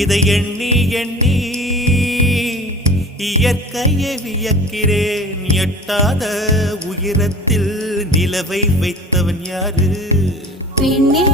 இதை எண்ணி எண்ணி இயற்கையை வியக்கிறேன். எட்டாத உயரத்தில் நிலவை வைத்தவன் யாரு? பெண்ணே